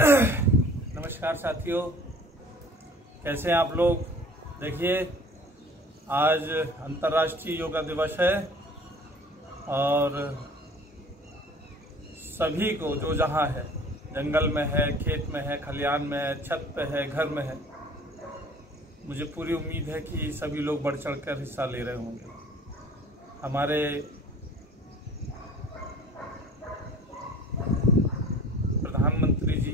नमस्कार साथियों, कैसे हैं आप लोग। देखिए, आज अंतर्राष्ट्रीय योगा दिवस है और सभी को जो जहाँ है, जंगल में है, खेत में है, खलिहान में है, छत पे है, घर में है, मुझे पूरी उम्मीद है कि सभी लोग बढ़ चढ़कर हिस्सा ले रहे होंगे। हमारे प्रधानमंत्री जी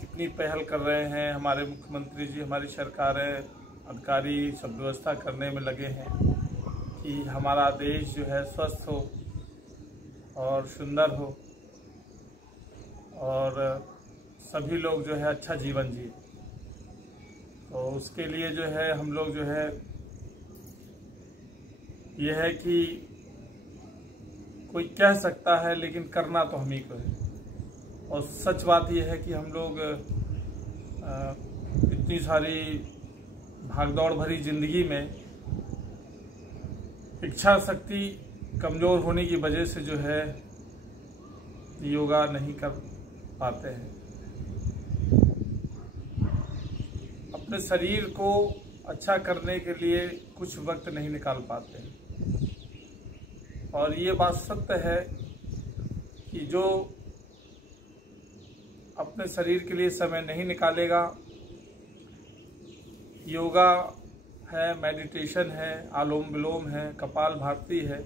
कितनी पहल कर रहे हैं, हमारे मुख्यमंत्री जी, हमारी सरकारें, अधिकारी सब व्यवस्था करने में लगे हैं कि हमारा देश जो है स्वस्थ हो और सुंदर हो और सभी लोग जो है अच्छा जीवन जिए। तो उसके लिए जो है हम लोग जो है ये है कि कोई कह सकता है लेकिन करना तो हम ही को है। और सच बात यह है कि हम लोग इतनी सारी भागदौड़ भरी जिंदगी में इच्छा शक्ति कमज़ोर होने की वजह से जो है योगा नहीं कर पाते हैं। अपने शरीर को अच्छा करने के लिए कुछ वक्त नहीं निकाल पाते हैं। और ये बात सत्य है कि जो अपने शरीर के लिए समय नहीं निकालेगा, योगा है, मेडिटेशन है, आलोम विलोम है, कपाल भारती है,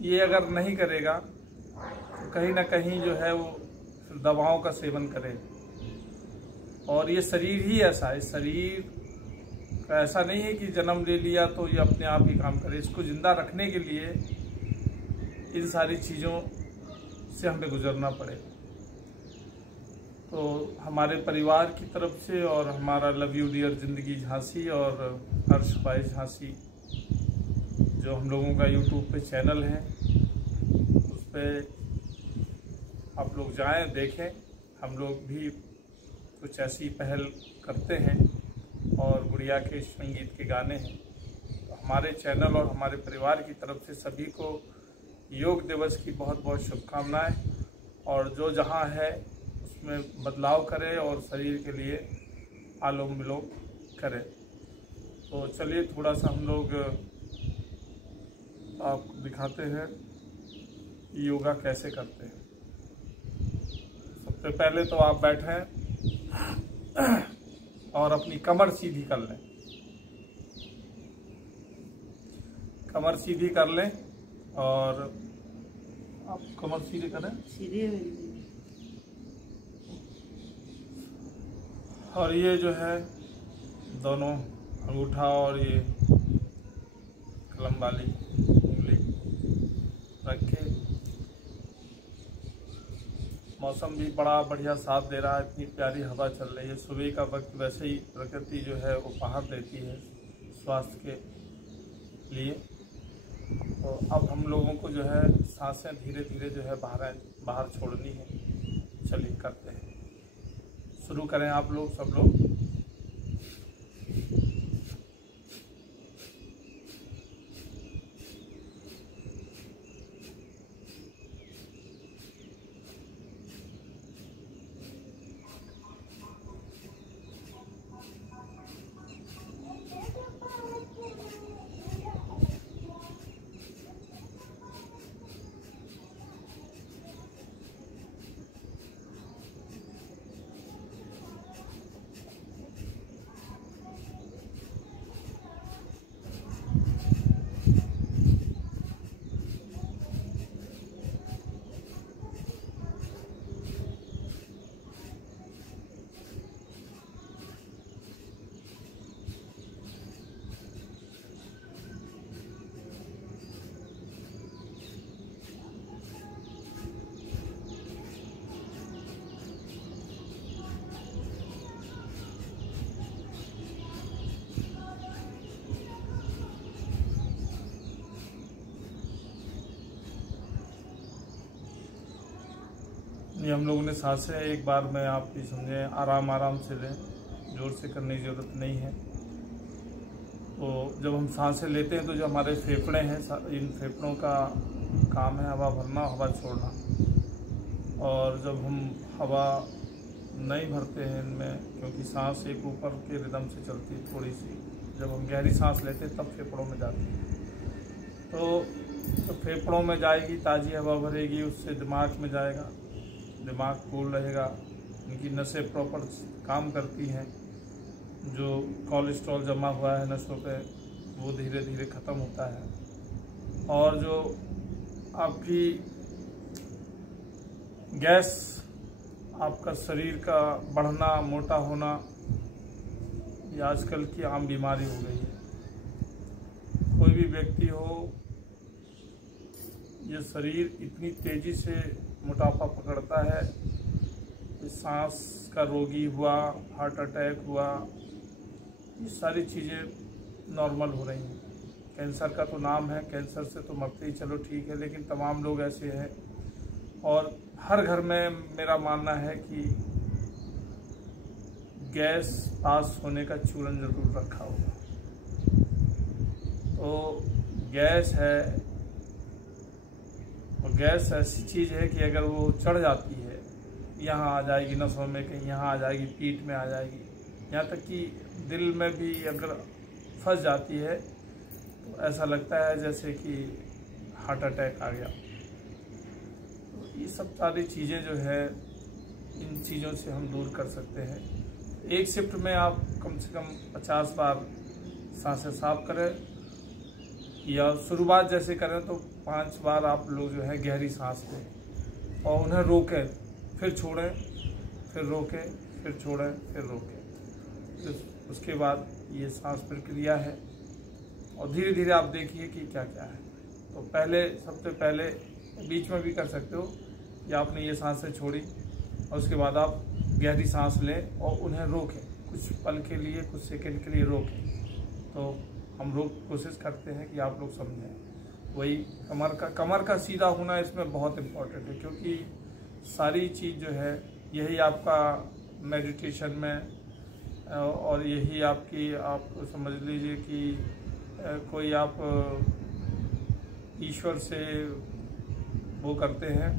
ये अगर नहीं करेगा तो कहीं ना कहीं जो है वो दवाओं का सेवन करेगा। और ये शरीर ही ऐसा है, शरीर का ऐसा नहीं है कि जन्म ले लिया तो ये अपने आप ही काम करे। इसको जिंदा रखने के लिए इन सारी चीज़ों से हमें गुजरना पड़ेगा। तो हमारे परिवार की तरफ से और हमारा लव यू डियर जिंदगी झांसी और हर्ष भाई झांसी जो हम लोगों का यूट्यूब पे चैनल है, उस पर आप लोग जाएं, देखें। हम लोग भी कुछ ऐसी पहल करते हैं और गुड़िया के संगीत के गाने हैं। तो हमारे चैनल और हमारे परिवार की तरफ से सभी को योग दिवस की बहुत बहुत शुभकामनाएं। और जो जहां है उसमें बदलाव करें और शरीर के लिए आलोम विलोम करें। तो चलिए थोड़ा सा हम लोग आपको दिखाते हैं योगा कैसे करते हैं। सबसे पहले तो आप बैठें और अपनी कमर सीधी कर लें। कमर सीधी कर लें और आप कमर सीधी करें, सीधी। और ये जो है दोनों अंगूठा और ये कलम वाली उंगली रखे। मौसम भी बड़ा बढ़िया साथ दे रहा है, इतनी प्यारी हवा चल रही है। सुबह का वक्त वैसे ही प्रकृति जो है उपहार देती है स्वास्थ्य के लिए। तो अब हम लोगों को जो है सांसें धीरे धीरे जो है बाहर छोड़नी है। चलिए करते हैं, शुरू करें आप लोग, सब लोग। ये हम लोगों ने सांसें एक बार में आप भी समझें, आराम आराम से लें, जोर से करने की ज़रूरत नहीं है। तो जब हम सांसें लेते हैं तो जो हमारे फेफड़े हैं, इन फेफड़ों का काम है हवा भरना, हवा छोड़ना। और जब हम हवा नहीं भरते हैं इनमें, क्योंकि सांस एक ऊपर के रिदम से चलती है थोड़ी सी, जब हम गहरी सांस लेते हैं तब फेफड़ों में जाती है। तो फेफड़ों में जाएगी, ताज़ी हवा भरेगी, उससे दिमाग में जाएगा, दिमाग कूल रहेगा, इनकी नसें प्रॉपर काम करती हैं, जो कोलेस्ट्रॉल जमा हुआ है नसों पे वो धीरे धीरे ख़त्म होता है, और जो आपकी गैस, आपका शरीर का बढ़ना, मोटा होना, ये आजकल की आम बीमारी हो गई है। कोई भी व्यक्ति हो, ये शरीर इतनी तेज़ी से मोटापा पकड़ता है, सांस का रोगी हुआ, हार्ट अटैक हुआ, ये सारी चीज़ें नॉर्मल हो रही हैं। कैंसर का तो नाम है, कैंसर से तो मरते ही, चलो ठीक है, लेकिन तमाम लोग ऐसे हैं। और हर घर में मेरा मानना है कि गैस पास होने का चूरन जरूर रखा होगा। तो गैस है, और गैस ऐसी चीज़ है कि अगर वो चढ़ जाती है, यहाँ आ जाएगी नसों में, कहीं यहाँ आ जाएगी, पीठ में आ जाएगी, यहाँ तक कि दिल में भी अगर फंस जाती है तो ऐसा लगता है जैसे कि हार्ट अटैक आ गया। तो ये सब सारी चीज़ें जो है, इन चीज़ों से हम दूर कर सकते हैं। एक शिफ्ट में आप कम से कम 50 बार सांसें साफ करें, या शुरुआत जैसे करें तो 5 बार आप लोग जो है गहरी सांस लें और उन्हें रोकें, फिर छोड़ें, फिर रोकें, फिर छोड़ें, फिर रोकें। उसके बाद ये सांस प्रक्रिया है, और धीरे धीरे आप देखिए कि क्या क्या है। तो पहले, सबसे पहले बीच में भी कर सकते हो कि आपने ये सांसें छोड़ी और उसके बाद आप गहरी सांस लें और उन्हें रोकें, कुछ पल के लिए, कुछ सेकंड के लिए रोकें। तो हम लोग कोशिश करते हैं कि आप लोग समझें। वही कमर का सीधा होना इसमें बहुत इम्पोर्टेंट है, क्योंकि सारी चीज़ जो है यही आपका मेडिटेशन में, और यही आपकी, आप समझ लीजिए कि कोई आप ईश्वर से वो करते हैं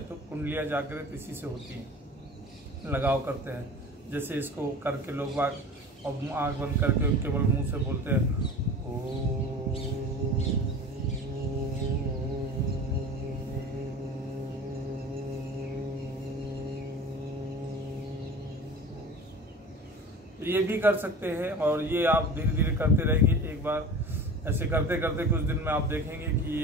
तो कुंडलियाँ जागृत इसी से होती हैं, लगाव करते हैं। जैसे इसको करके लोग बाग और आँख बंद करके केवल मुंह से बोलते हैं ओ, ये भी कर सकते हैं, और ये आप धीरे धीरे करते रहेंगे। एक बार ऐसे करते करते कुछ दिन में आप देखेंगे कि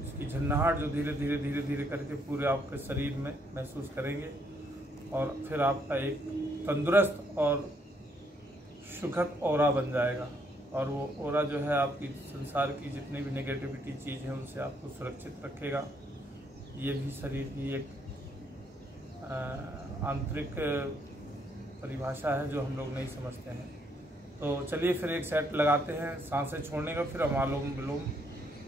इसकी झन्नाहट जो धीरे धीरे धीरे धीरे करके पूरे आपके शरीर में महसूस करेंगे, और फिर आपका एक तंदुरुस्त और सुखद ऑरा बन जाएगा। और वो ऑरा जो है आपकी संसार की जितनी भी नेगेटिविटी चीज़ है उनसे आपको सुरक्षित रखेगा। ये भी शरीर की एक आंतरिक परिभाषा है जो हम लोग नहीं समझते हैं। तो चलिए फिर एक सेट लगाते हैं सांसें छोड़ने का, फिर हम अनुलोम विलोम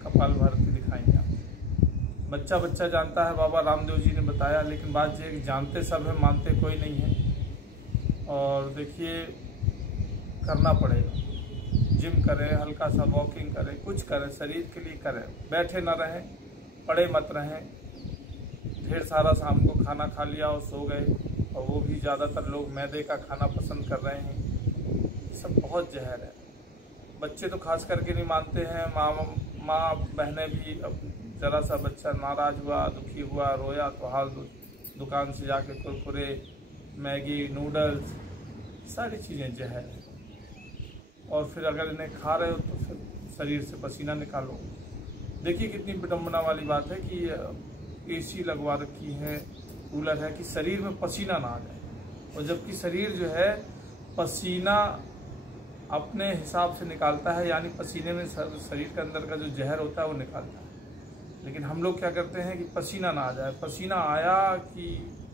कपालभाति दिखाएंगे आपको। बच्चा बच्चा जानता है, बाबा रामदेव जी ने बताया, लेकिन बात ये जानते सब है, मानते कोई नहीं है। और देखिए, करना पड़ेगा, जिम करें, हल्का सा वॉकिंग करें, कुछ करें, शरीर के लिए करें, बैठे ना रहें, पड़े मत रहें। ढेर सारा शाम को खाना खा लिया और सो गए, और वो भी ज़्यादातर लोग मैदे का खाना पसंद कर रहे हैं। सब बहुत जहर है। बच्चे तो खास करके नहीं मानते हैं, माँ बहनें भी। अब ज़रा सा बच्चा नाराज़ हुआ, दुखी हुआ, रोया तो हाल दुकान से जाके कुरकुरे, मैगी, नूडल्स, सारी चीज़ें जहर है। और फिर अगर इन्हें खा रहे हो तो फिर शरीर से पसीना निकालो। देखिए कितनी विडम्बना वाली बात है कि एसी लगवा रखी है, कूलर है, कि शरीर में पसीना ना आ जाए, और जबकि शरीर जो है पसीना अपने हिसाब से निकालता है, यानी पसीने में शरीर के अंदर का जो जहर होता है वो निकालता है। लेकिन हम लोग क्या करते हैं कि पसीना ना आ जाए, पसीना आया कि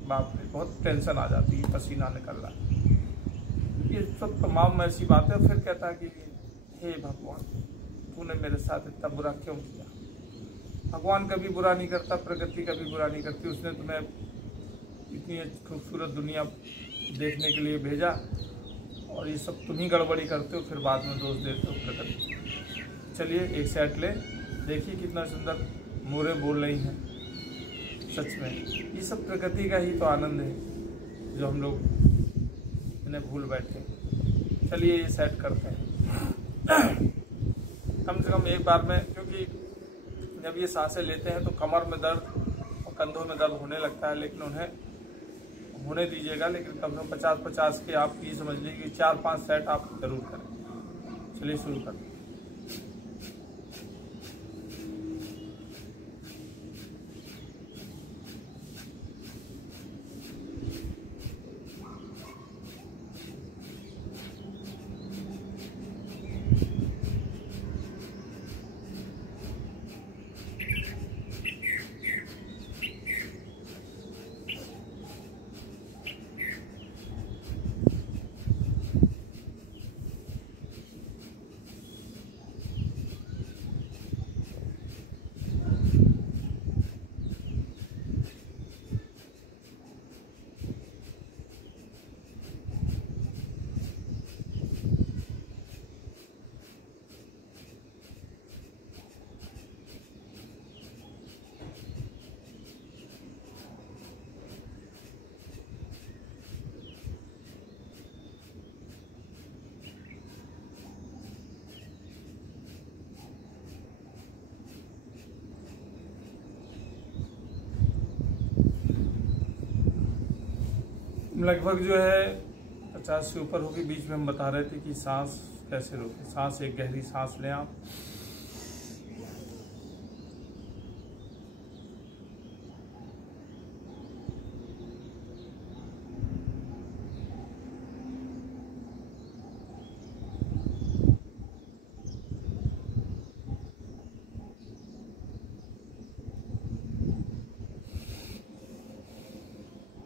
बाप रे बहुत टेंशन आ जाती है, पसीना निकल रहा है। ये सब तमाम ऐसी बातें। फिर कहता है कि हे भगवान, तूने मेरे साथ इतना बुरा क्यों किया। भगवान कभी बुरा नहीं करता, प्रकृति कभी बुरा नहीं करती। उसने तुम्हें इतनी खूबसूरत दुनिया देखने के लिए भेजा, और ये सब तुम ही गड़बड़ी करते हो, फिर बाद में दोष देते हो प्रकृति। चलिए एक सेट ले, देखिए कितना सुंदर मोरे बोल रही हैं। सच में ये सब प्रकृति का ही तो आनंद है जो हम लोग इन्हें भूल बैठे। चलिए ये सेट करते हैं कम से कम एक बार में, क्योंकि जब ये सांसें लेते हैं तो कमर में दर्द और कंधों में दर्द होने लगता है, लेकिन उन्हें होने दीजिएगा। लेकिन कम से कम 50-50 के आप ये समझ लीजिए कि 4-5 सेट आप जरूर करें। चलिए शुरू करते हैं। लगभग जो है 50 से ऊपर होगी। बीच में हम बता रहे थे कि सांस कैसे रोकें। सांस, एक गहरी सांस लें आप,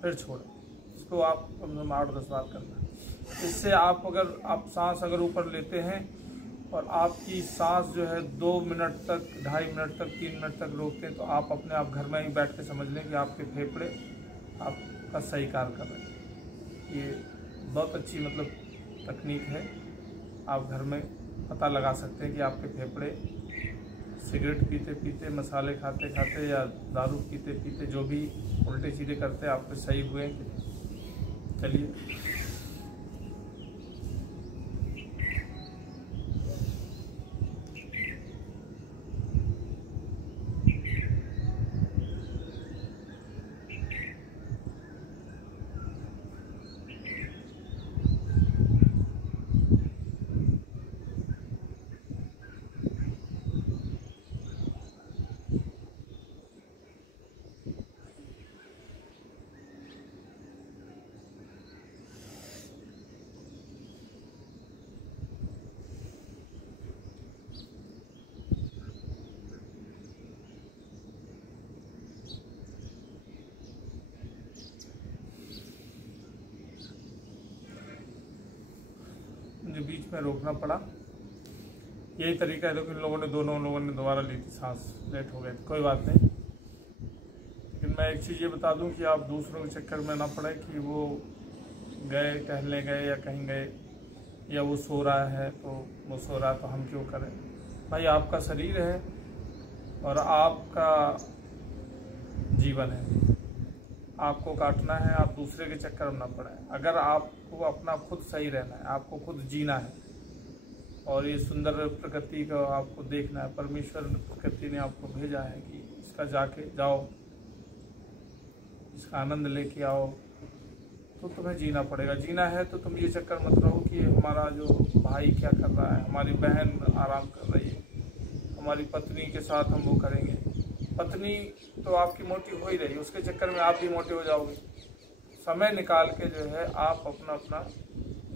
फिर छोड़ें। इसको आप कम से कम 8-10 बार करना है। इससे आप सांस अगर ऊपर लेते हैं और आपकी सांस जो है 2 मिनट तक, 2.5 मिनट तक, 3 मिनट तक रोकते हैं, तो आप अपने आप घर में ही बैठ के समझ लें कि आपके फेफड़े आपका सही कार्य कर रहे हैं। ये बहुत अच्छी तकनीक है। आप घर में पता लगा सकते हैं कि आपके फेफड़े सिगरेट पीते पीते, मसाले खाते खाते या दारू पीते पीते जो भी उल्टे सीधे करते हैं आपके सही हुए हैं। चलिए मुझे बीच में रोकना पड़ा, यही तरीका है। लेकिन दोनों लोगों ने दोबारा ली थी, सांस लेट हो गए, कोई बात नहीं। लेकिन मैं एक चीज़ ये बता दूं कि आप दूसरों के चक्कर में ना पड़े कि वो गए, टहलने गए या कहीं गए, या वो सो रहा है तो हम क्यों करें। भाई आपका शरीर है और आपका जीवन है, आपको काटना है। आप दूसरे के चक्कर में ना पड़े। अगर आपको अपना खुद सही रहना है, आपको खुद जीना है और ये सुंदर प्रकृति का आपको देखना है, परमेश्वर प्रकृति ने आपको भेजा है कि इसका जाओ, इसका आनंद लेके आओ, तो तुम्हें जीना पड़ेगा। जीना है तो तुम ये चक्कर मत रहो कि हमारा जो भाई क्या कर रहा है, हमारी बहन आराम कर रही है, हमारी पत्नी के साथ हम वो करेंगे। पत्नी तो आपकी मोटी हो ही रही है, उसके चक्कर में आप भी मोटे हो जाओगे। समय निकाल के जो है आप अपना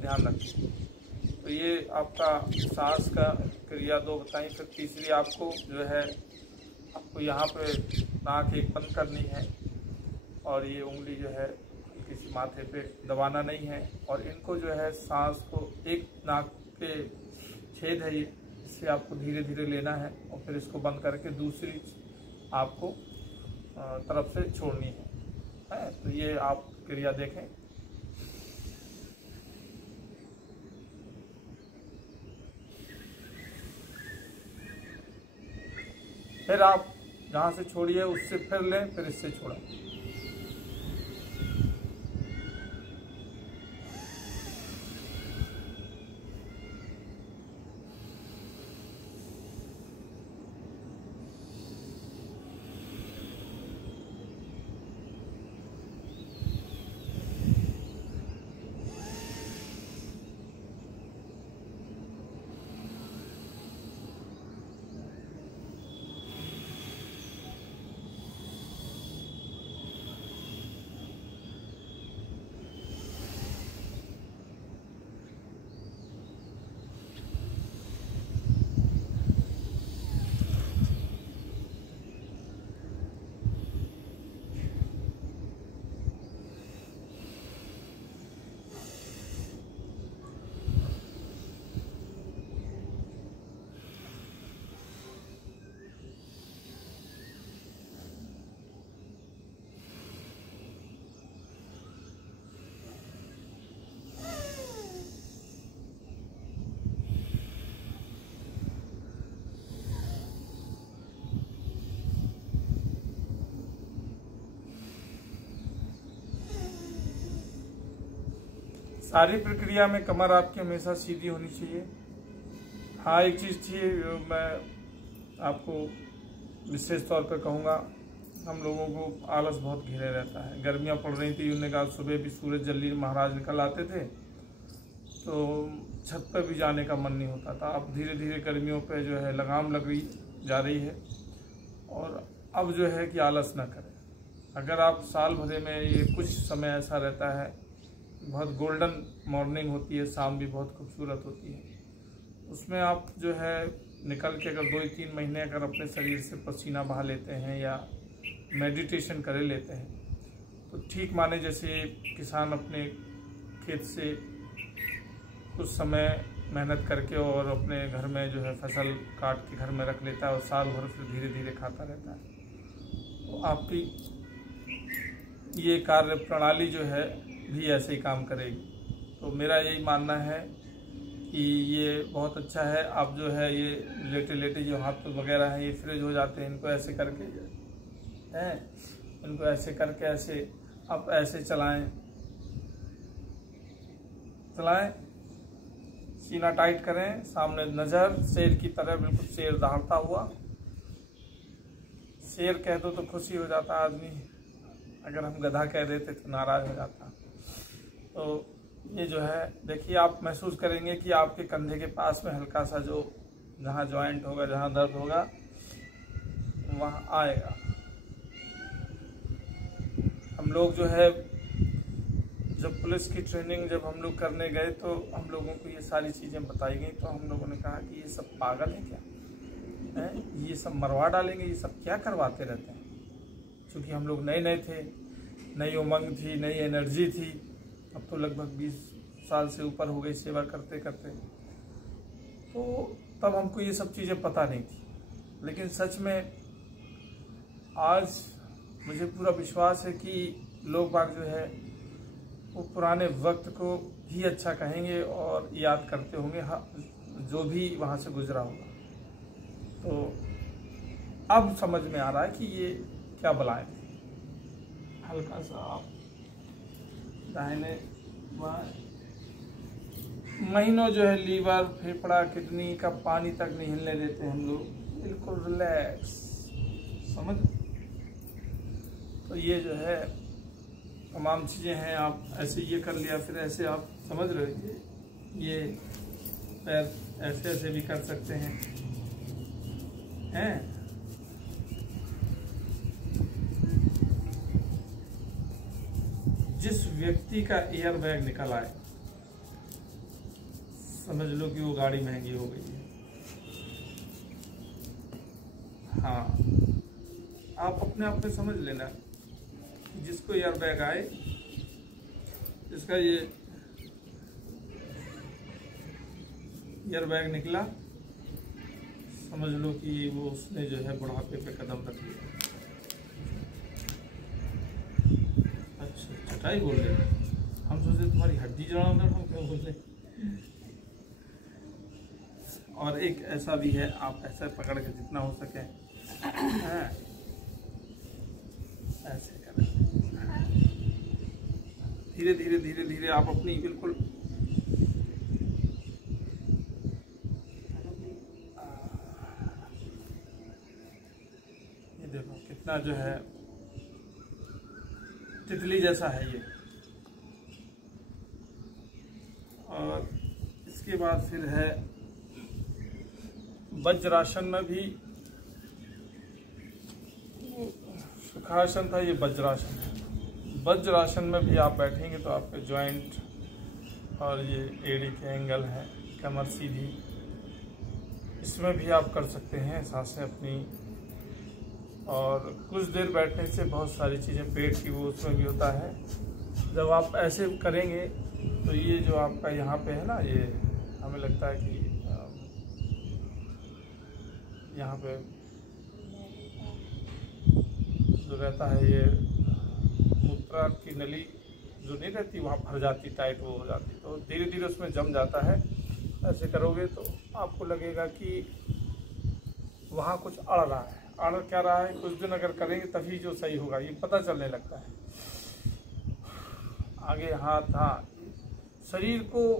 ध्यान रखें। तो ये आपका सांस का क्रिया 2 बताई। फिर तीसरी आपको जो है, आपको यहाँ पे नाक एक बंद करनी है और ये उंगली जो है किसी माथे पे दबाना नहीं है। और इनको जो है सांस को, एक नाक के छेद है ये, इससे आपको धीरे धीरे लेना है और फिर इसको बंद करके दूसरी आपको तरफ से छोड़नी है। तो ये आप क्रिया देखें। फिर आप जहाँ से छोड़ी है उससे फिर लें, फिर इससे छोड़ा। सारी प्रक्रिया में कमर आपकी हमेशा सीधी होनी चाहिए। हाँ, एक चीज़ थी मैं आपको विशेष तौर पर कहूँगा, हम लोगों को आलस बहुत घेरे रहता है। गर्मियाँ पड़ रही थी, उन्होंने कहा सुबह भी सूरज जल्दी महाराज निकल आते थे तो छत पर भी जाने का मन नहीं होता था। अब धीरे धीरे गर्मियों पे जो है लगाम लगी जा रही है, और अब जो है कि आलस ना करें। अगर आप साल भरे में ये कुछ समय ऐसा रहता है, बहुत गोल्डन मॉर्निंग होती है, शाम भी बहुत खूबसूरत होती है, उसमें आप जो है निकल के अगर 2-3 महीने अगर अपने शरीर से पसीना बहा लेते हैं या मेडिटेशन कर लेते हैं तो ठीक माने जैसे किसान अपने खेत से कुछ समय मेहनत करके और अपने घर में जो है फसल काट के घर में रख लेता है और साल भर फिर धीरे धीरे खाता रहता है, तो आपकी ये कार्य प्रणाली जो है भी ऐसे ही काम करेगी। तो मेरा यही मानना है कि ये बहुत अच्छा है। आप जो है ये लेटे लेटे जो हाथ वगैरह हैं ये फ्रीज हो जाते हैं, इनको ऐसे करके हैं, इनको ऐसे करके ऐसे आप ऐसे चलाएं, सीना टाइट करें, सामने नज़र शेर की तरह, बिल्कुल शेर दहाड़ता हुआ। शेर कह दो तो खुशी हो जाता आदमी, अगर हम गधा कह देते तो नाराज हो जाता। तो ये जो है देखिए, आप महसूस करेंगे कि आपके कंधे के पास में हल्का सा जो जहाँ जॉइंट होगा, जहाँ दर्द होगा वहाँ आएगा। हम लोग जो है जब पुलिस की ट्रेनिंग जब हम लोग करने गए तो हम लोगों को ये सारी चीज़ें बताई गई, तो हम लोगों ने कहा कि ये सब पागल है क्या है, ये सब मरवा डालेंगे, ये सब क्या करवाते रहते हैं। क्योंकि हम लोग नए नए थे, नई उमंग थी, नई एनर्जी थी। अब तो लगभग 20 साल से ऊपर हो गई सेवा करते करते, तो तब हमको ये सब चीज़ें पता नहीं थी। लेकिन सच में आज मुझे पूरा विश्वास है कि लोग बाग जो है वो पुराने वक्त को ही अच्छा कहेंगे और याद करते होंगे, जो भी वहाँ से गुजरा होगा। तो अब समझ में आ रहा है कि ये क्या बलाएं थी। हल्का सा आप दाहिने महीनों जो है लीवर, फेफड़ा, किडनी का पानी तक नहीं हिलने देते हम लोग, बिल्कुल रिलैक्स, समझ। तो ये जो है तमाम चीज़ें हैं। आप ऐसे ये कर लिया, फिर ऐसे आप समझ रहे हो, ये पैर ऐसे ऐसे भी कर सकते हैं जिस व्यक्ति का एयर बैग निकल आए समझ लो कि वो गाड़ी महंगी हो गई है। हाँ, आप अपने आप में समझ लेना, जिसको एयर बैग आए, जिसका ये एयर बैग निकला, समझ लो कि वो उसने जो है बुढ़ापे पे कदम रख लिया। अच्छा, चटाई बोल रहे हैं, हम सोचे तुम्हारी हड्डी जड़ा उधर, हम क्यों बोल रहे। और एक ऐसा भी है, आप ऐसा पकड़ के जितना हो सके धीरे धीरे धीरे धीरे आप अपनी बिल्कुल ये देखो कितना जो है तितली जैसा है ये। और इसके बाद फिर है वज्रासन में भी, सुखासन था, ये वज्रासन है। वज्रासन में भी आप बैठेंगे तो आपके जॉइंट और ये एड़ी के एंगल है, कमर सीधी, इसमें भी आप कर सकते हैं सांसें अपनी। और कुछ देर बैठने से बहुत सारी चीज़ें पेट की वो उसमें भी होता है। जब आप ऐसे करेंगे तो ये जो आपका यहाँ पे है ना, ये हमें लगता है कि यहाँ पे जो रहता है ये मूत्र की नली जो नहीं रहती वहाँ भर जाती, टाइट वो हो जाती, तो धीरे धीरे उसमें जम जाता है। ऐसे करोगे तो आपको लगेगा कि वहाँ कुछ अड़ रहा है। अड़ क्या रहा है, कुछ दिन अगर करेंगे तभी जो सही होगा, ये पता चलने लगता है। आगे हाथ, हाँ, शरीर को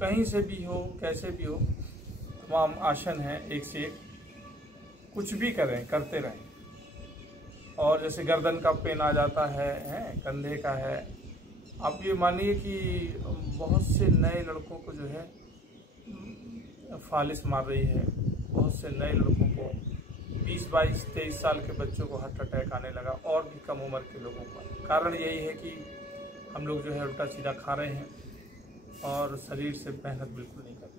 कहीं से भी हो, कैसे भी हो, तमाम आसन हैं एक से एक, कुछ भी करें, करते रहें। और जैसे गर्दन का पेन आ जाता है, कंधे का है, आप ये मानिए कि बहुत से नए लड़कों को जो है फालिस मार रही है। बहुत से नए लड़कों को 20, 22, 23 साल के बच्चों को हार्ट अटैक आने लगा, और भी कम उम्र के लोगों का। कारण यही है कि हम लोग जो है उल्टा सीधा खा रहे हैं और शरीर से मेहनत बिल्कुल नहीं कर रहे।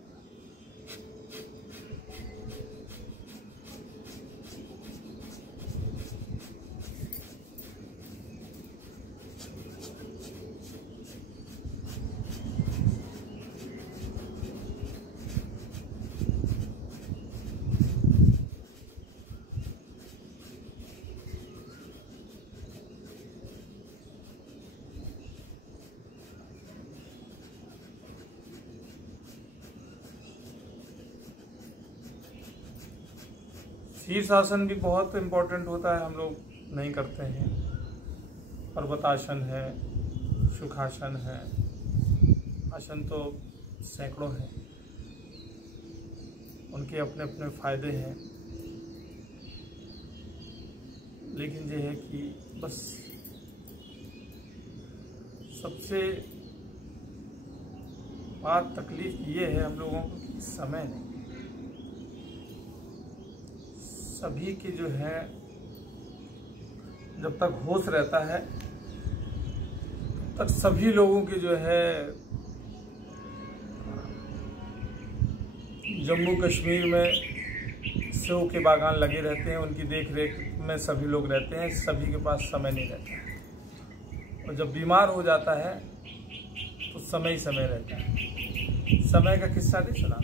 शीर्षासन भी बहुत इम्पोर्टेंट होता है, हम लोग नहीं करते हैं। पर्वतासन है, सुखासन है, आसन तो सैकड़ों हैं, उनके अपने अपने फायदे हैं। लेकिन ये है कि बस सबसे बात तकलीफ ये है हम लोगों को कि समय नहीं। सभी के जो है जब तक होश रहता है तब सभी लोगों के जो है जम्मू कश्मीर में सेब के बागान लगे रहते हैं, उनकी देख रेख में सभी लोग रहते हैं, सभी के पास समय नहीं रहता है। और जब बीमार हो जाता है तो समय ही समय रहता है। समय का किस्सा नहीं सुना?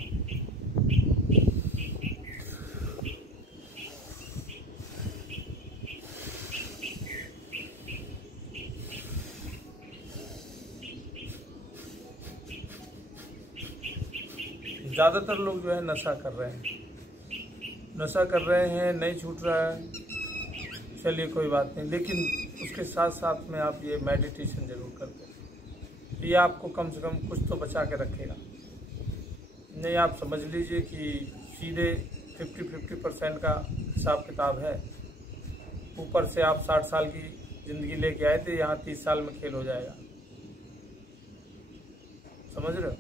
ज़्यादातर लोग जो है नशा कर रहे हैं, नहीं छूट रहा है, चलिए कोई बात नहीं। लेकिन उसके साथ साथ में आप ये मेडिटेशन जरूर करते हैं, ये आपको कम से कम कुछ तो बचा के रखेगा। नहीं, आप समझ लीजिए कि सीधे 50% का हिसाब किताब है। ऊपर से आप 60 साल की ज़िंदगी लेके आए थे, यहाँ 30 साल में खेल हो जाएगा। समझ रहे हो?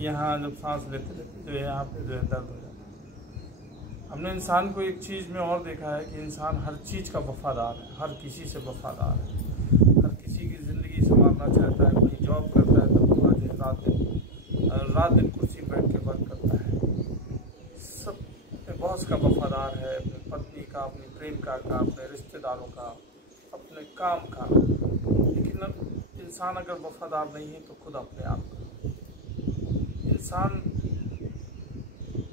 यहाँ जब सांस लेते लेते जो है यहाँ पे जो है दर्द हो जाता है। हमने इंसान को एक चीज़ में और देखा है कि इंसान हर चीज़ का वफादार है, हर किसी से वफादार है, हर किसी की ज़िंदगी संवारना चाहता है। कोई जॉब करता है तो पूरा जो है रात दिन कुर्सी पर बैठ के वर्क करता है। सब अपने बॉस का वफादार है, अपनी पत्नी का, अपनी प्रेमिका का, अपने रिश्तेदारों का, अपने काम का। इंसान अगर वफादार नहीं है तो खुद अपने आप का। इंसान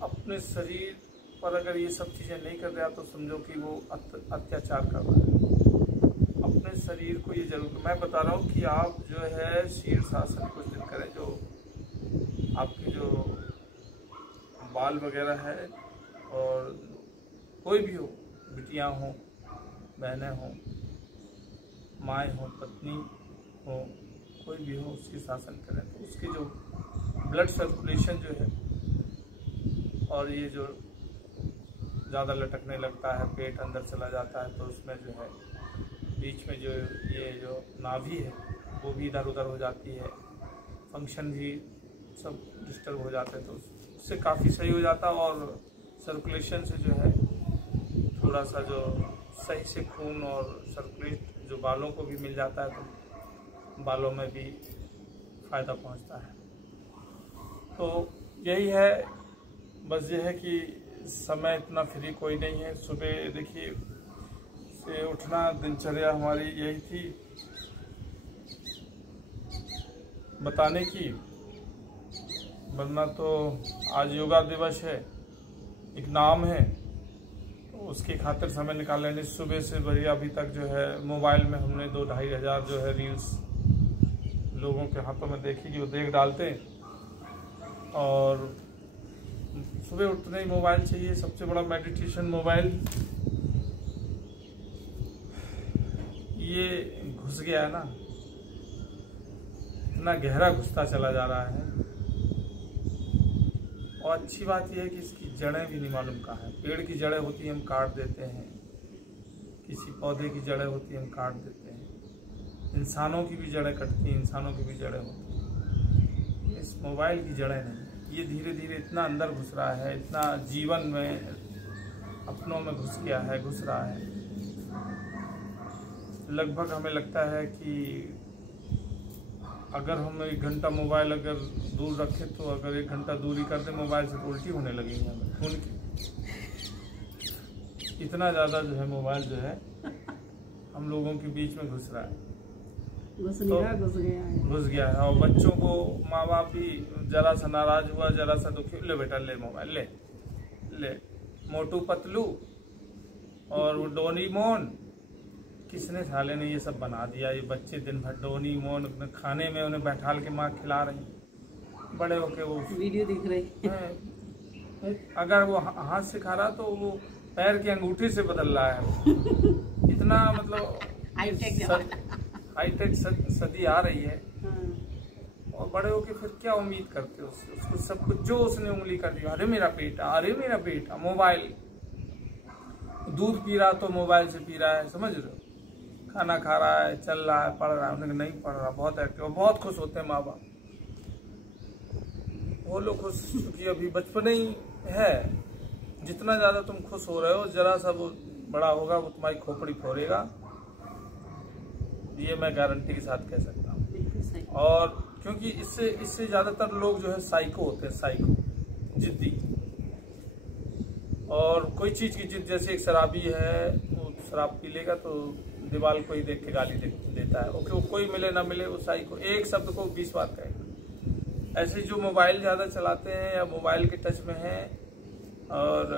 अपने शरीर पर अगर ये सब चीज़ें नहीं कर रहा तो समझो कि वो अत्याचार कर रहा है। अपने शरीर को ये जरूर, मैं बता रहा हूँ कि आप जो है शीर्षासन कुछ दिन करें, जो आपकी जो बाल वगैरह है और कोई भी हो, बिटियाँ हों, बहनें हों, माएँ हों, पत्नी हो, कोई भी हो, उसकी शासन करें तो उसकी जो ब्लड सर्कुलेशन जो है और ये जो ज़्यादा लटकने लगता है, पेट अंदर चला जाता है, तो उसमें जो है बीच में जो ये जो नाभि है वो भी इधर उधर हो जाती है, फंक्शन भी सब डिस्टर्ब हो जाते हैं, तो उससे काफ़ी सही हो जाता है। और सर्कुलेशन से जो है थोड़ा सा जो सही से खून और सर्कुलेट जो बालों को भी मिल जाता है तो बालों में भी फ़ायदा पहुंचता है। तो यही है, बस ये है कि समय इतना फ्री कोई नहीं है। सुबह देखिए से उठना, दिनचर्या हमारी यही थी बताने की, वरना तो आज योगा दिवस है, एक नाम है, तो उसकी खातिर समय निकाल लेने। सुबह से बढ़िया अभी तक जो है मोबाइल में हमने 2-2.5 हज़ार जो है रील्स लोगों के हाथों में देखी कि वो देख डालते, और सुबह उठते ही मोबाइल चाहिए। सबसे बड़ा मेडिटेशन मोबाइल ये घुस गया है ना, इतना गहरा घुसता चला जा रहा है। और अच्छी बात यह है कि इसकी जड़ें भी नहीं मालूम कहाँ है। पेड़ की जड़ें होती हैं हम काट देते हैं, किसी पौधे की जड़ें होती हैं हम काट देते हैं, इंसानों की भी जड़ें कटती हैं, इंसानों की भी जड़ें होती हैं। इस मोबाइल की जड़ें नहीं, ये धीरे धीरे इतना अंदर घुस रहा है, इतना जीवन में अपनों में घुस गया है, घुस रहा है। लगभग हमें लगता है कि अगर हम 1 घंटा मोबाइल अगर दूर रखें तो अगर 1 घंटा दूरी कर दें मोबाइल से तो उल्टी होने लगेगी हमें खून की। इतना ज़्यादा जो है मोबाइल जो है हम लोगों के बीच में घुस रहा है, घुस गया है। और बच्चों को माँ बाप भी जरा सा नाराज हुआ, जरा सा दुखी, ले बेटा ले मोबाइल, ले ले मोटू पतलू और वो डोरेमोन, किसने साले ने ये सब बना दिया। ये बच्चे दिन भर डोरेमोन खाने में उन्हें बैठाल के माँ खिला रही, बड़े होके वो वीडियो दिख रही है। अगर वो हाथ से खा रहा तो वो पैर की अंगूठी से बदल रहा है। इतना मतलब हाईटेक सदी आ रही है। और बड़े होके फिर क्या उम्मीद करते हो उसको सब कुछ जो उसने उंगली कर दिया, अरे मेरा बेटा, अरे मेरा बेटा। मोबाइल, दूध पी रहा तो मोबाइल से पी रहा है, समझ रहे हो, खाना खा रहा है, चल रहा है, पढ़ रहा है, उन्हें नहीं पढ़ रहा, बहुत एक्टिव, बहुत खुश होते हैं माँ बाप। वो लोग खुश क्योंकि अभी बचपन ही है, जितना ज़्यादा तुम खुश हो रहे हो जरा सा वो बड़ा होगा वो तुम्हारी खोपड़ी फोड़ेगा, ये मैं गारंटी के साथ कह सकता हूँ। और क्योंकि इससे ज़्यादातर लोग जो है साइको होते हैं, साइको, जिद्दी। और कोई चीज़ की जिद, जैसे एक शराबी है वो शराब पी लेगा तो दीवार को ही देख के गाली देता है, ओके, वो कोई मिले ना मिले वो साइको एक शब्द को 20 बार कहेगा। ऐसे जो मोबाइल ज़्यादा चलाते हैं या मोबाइल के टच में हैं और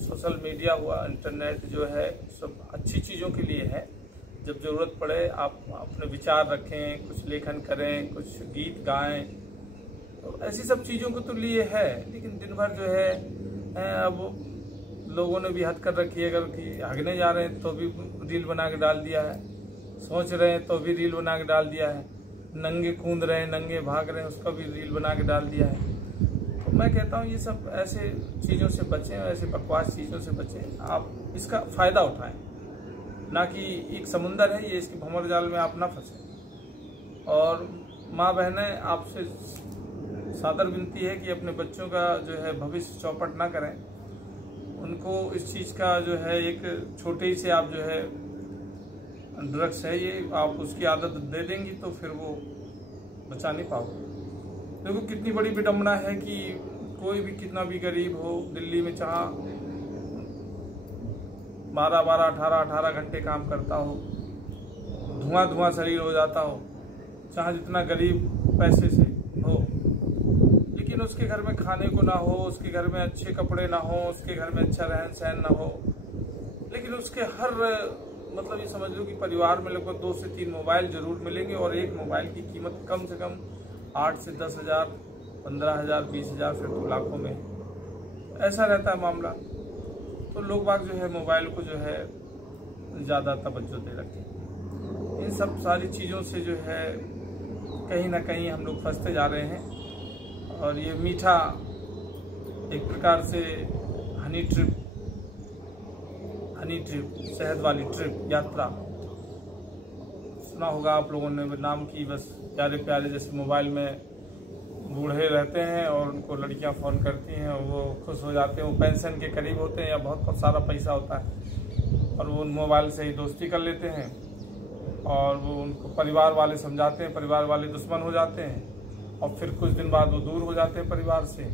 सोशल मीडिया हुआ, इंटरनेट जो है सब अच्छी चीज़ों के लिए है। जब ज़रूरत पड़े आप अपने विचार रखें, कुछ लेखन करें, कुछ गीत गाएं, तो ऐसी सब चीज़ों को तो लिए है। लेकिन दिन भर जो है अब लोगों ने भी हद कर रखी है, अगर कि भागने जा रहे हैं तो भी रील बना के डाल दिया है, सोच रहे हैं तो भी रील बना के डाल दिया है, नंगे कूद रहे हैं, नंगे भाग रहे हैं, उसका भी रील बना के डाल दिया है। तो मैं कहता हूँ ये सब ऐसे चीज़ों से बचें, ऐसे बकवास चीज़ों से बचें, आप इसका फ़ायदा उठाएं, ना कि एक समुंदर है ये, इसके भंवर जाल में आप ना फंसें। और माँ बहनें आपसे सादर विनती है कि अपने बच्चों का जो है भविष्य चौपट ना करें, उनको इस चीज़ का जो है एक छोटे ही से आप जो है ड्रग्स है ये, आप उसकी आदत दे देंगी तो फिर वो बचा नहीं पाओगे। देखो कितनी बड़ी विडम्बना है कि कोई भी कितना भी गरीब हो, दिल्ली में चाहे 12-12, 18-18 घंटे काम करता हो, धुआं धुआं शरीर हो जाता हो, चाहे जितना गरीब पैसे से हो, लेकिन उसके घर में खाने को ना हो, उसके घर में अच्छे कपड़े ना हो, उसके घर में अच्छा रहन सहन ना हो, लेकिन उसके हर मतलब ये समझ लो कि परिवार में लगभग 2 से 3 मोबाइल जरूर मिलेंगे और एक मोबाइल की कीमत कम से कम 8 से 10,000, 15,000, 20,000 फिर तो लाखों में ऐसा रहता है मामला। तो लोग बाग जो है मोबाइल को जो है ज़्यादा तवज्जो दे रखते हैं। इन सब सारी चीज़ों से जो है कहीं ना कहीं हम लोग फंसते जा रहे हैं। और ये मीठा एक प्रकार से हनी ट्रिप, शहद वाली ट्रिप यात्रा सुना होगा आप लोगों ने नाम की। बस प्यारे प्यारे जैसे मोबाइल में बूढ़े रहते हैं और उनको लड़कियां फ़ोन करती हैं और वो खुश हो जाते हैं, वो पेंशन के करीब होते हैं या बहुत सारा पैसा होता है और वो उन मोबाइल से ही दोस्ती कर लेते हैं और वो उनको परिवार वाले समझाते हैं, परिवार वाले दुश्मन हो जाते हैं और फिर कुछ दिन बाद वो दूर हो जाते हैं परिवार से।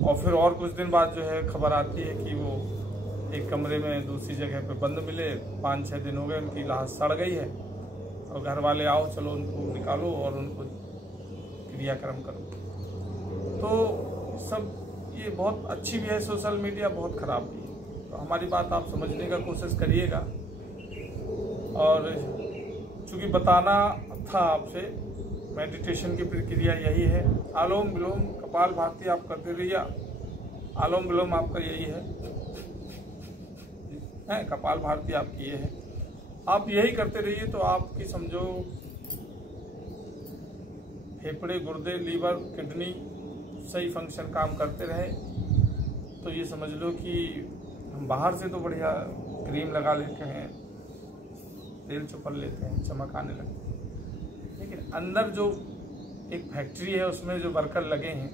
और फिर और कुछ दिन बाद जो है खबर आती है कि वो एक कमरे में दूसरी जगह पे बंद मिले, 5-6 दिन हो गए, उनकी लाश सड़ गई है और घर वाले आओ चलो उनको निकालो और उनको क्रियाक्रम करो। तो सब ये बहुत अच्छी भी है सोशल मीडिया, बहुत ख़राब भी है। तो हमारी बात आप समझने का कोशिश करिएगा। और चूँकि बताना था आपसे, मेडिटेशन की प्रक्रिया यही है। आलोम विलोम कपाल भारती आप करते रहिए। आलोम विलोम आपका यही है, कपाल भारती आपकी ये है। आप यही करते रहिए तो आपकी समझो फेफड़े, गुर्दे, लीवर, किडनी सही फंक्शन काम करते रहे तो ये समझ लो कि हम बाहर से तो बढ़िया क्रीम लगा लेते हैं, तेल चुपड़ लेते हैं, चमक आने लगती है, लेकिन अंदर जो एक फैक्ट्री है उसमें जो वर्कर लगे हैं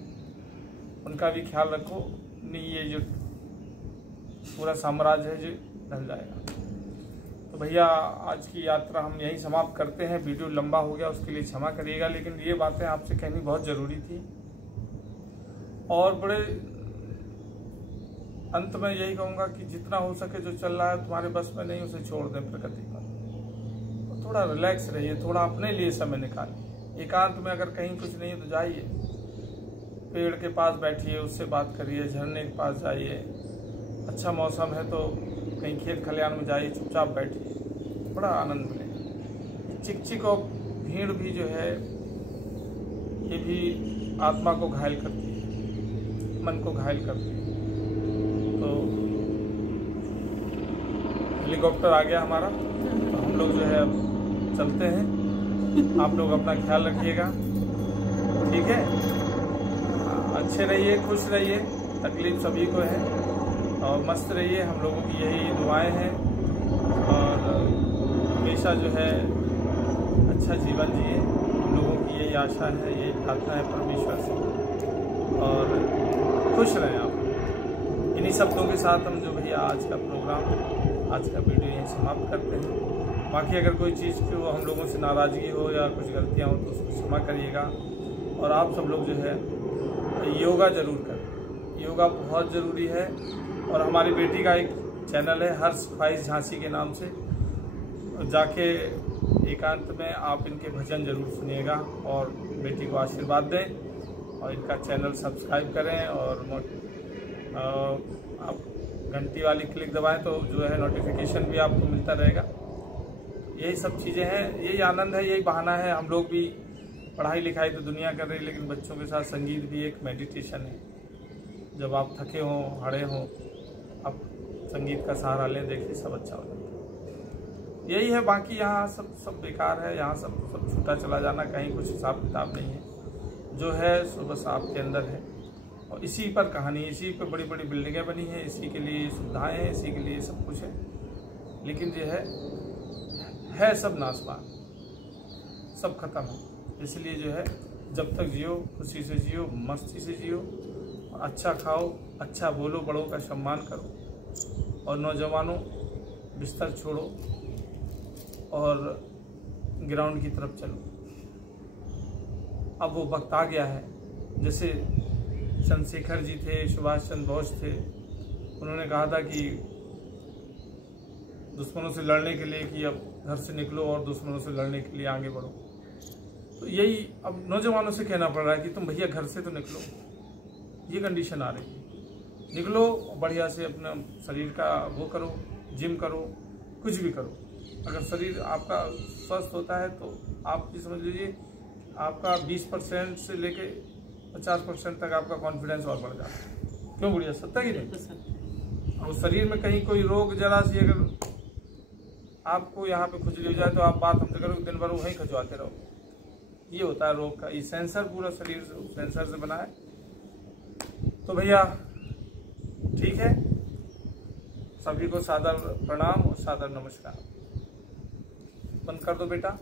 उनका भी ख्याल रखो, नहीं ये जो पूरा साम्राज्य है जो ढल जाएगा। तो भैया आज की यात्रा हम यहीं समाप्त करते हैं। वीडियो लंबा हो गया उसके लिए क्षमा करिएगा, लेकिन ये बातें आपसे कहनी बहुत ज़रूरी थी। और बड़े अंत में यही कहूँगा कि जितना हो सके जो चल रहा है तुम्हारे बस में नहीं उसे छोड़ दें प्रकृति पर, तो थोड़ा रिलैक्स रहिए, थोड़ा अपने लिए समय निकालिए। एकांत में अगर कहीं कुछ नहीं है तो जाइए, पेड़ के पास बैठिए, उससे बात करिए, झरने के पास जाइए, अच्छा मौसम है तो कहीं खेत खलिहान में जाइए, चुपचाप बैठिए, बड़ा आनंद मिलेगा। चिकचिक और भीड़ भी जो है ये भी आत्मा को घायल करती है, मन को घायल करती है। तो हेलीकॉप्टर आ गया हमारा, तो हम लोग जो है अब चलते हैं। आप लोग अपना ख्याल रखिएगा, ठीक है? अच्छे रहिए, खुश रहिए, तकलीफ सभी को है और मस्त रहिए। हम लोगों की यही दुआएं हैं और हमेशा जो है अच्छा जीवन जिए, हम लोगों की यही आशा है, यही प्रार्थना है परमेश्वर से, और खुश रहें आप। इन्हीं शब्दों के साथ हम जो भैया आज का प्रोग्राम, आज का वीडियो यहीं समाप्त करते हैं। बाकी अगर कोई चीज़ की हो, हम लोगों से नाराज़गी हो या कुछ गलतियाँ हो तो उसको क्षमा करिएगा। और आप सब लोग जो है योगा ज़रूर करें, योगा बहुत ज़रूरी है। और हमारी बेटी का एक चैनल है हर्ष ख्वाहिश झांसी के नाम से, जाके एकांत में आप इनके भजन जरूर सुनिएगा और बेटी को आशीर्वाद दें और इनका चैनल सब्सक्राइब करें और आप घंटी वाली क्लिक दबाएं तो जो है नोटिफिकेशन भी आपको मिलता रहेगा। यही सब चीज़ें हैं, यही आनंद है, यही बहाना है। हम लोग भी पढ़ाई लिखाई तो दुनिया कर रही है, लेकिन बच्चों के साथ संगीत भी एक मेडिटेशन है। जब आप थके हों, हारे हों, आप संगीत का सहारा लें, देखिए सब अच्छा हो जाता है। यही है, बाकी यहाँ सब बेकार है, यहाँ सब छूटा चला जाना, कहीं कुछ हिसाब किताब नहीं है। जो है सो बस आपके अंदर है और इसी पर कहानी, इसी पर बड़ी बड़ी बिल्डिंगें बनी हैं, इसी के लिए सुविधाएं हैं, इसी के लिए सब कुछ है। लेकिन जो है सब नासवान, सब खत्म है। इसलिए जो है जब तक जियो खुशी से जियो, मस्ती से जियो, अच्छा खाओ, अच्छा बोलो, बड़ों का सम्मान करो और नौजवानों बिस्तर छोड़ो और ग्राउंड की तरफ चलो। अब वो वक्त आ गया है, जैसे चंद्रशेखर जी थे, सुभाष चंद्र बोस थे, उन्होंने कहा था कि दुश्मनों से लड़ने के लिए कि अब घर से निकलो और दुश्मनों से लड़ने के लिए आगे बढ़ो। तो यही अब नौजवानों से कहना पड़ रहा है कि तुम भैया घर से तो निकलो, ये कंडीशन आ रही है। निकलो, बढ़िया से अपना शरीर का वो करो, जिम करो, कुछ भी करो। अगर शरीर आपका स्वस्थ होता है तो आप ये समझ लीजिए आपका 20% से लेके 50% तक आपका कॉन्फिडेंस और बढ़ जाता है। क्यों बढ़िया, सत्ता की नहीं? और शरीर में कहीं कोई रोग जरा सी अगर आपको यहाँ पे खुजली हो जाए तो आप बात हमसे करो, दिन भर वहीं खिंचवाते रहो। ये होता है रोग का। ये सेंसर पूरा शरीर सेंसर से बना है। तो भैया ठीक है, सभी को सादर प्रणाम और सादर नमस्कार। बंद कर दो बेटा।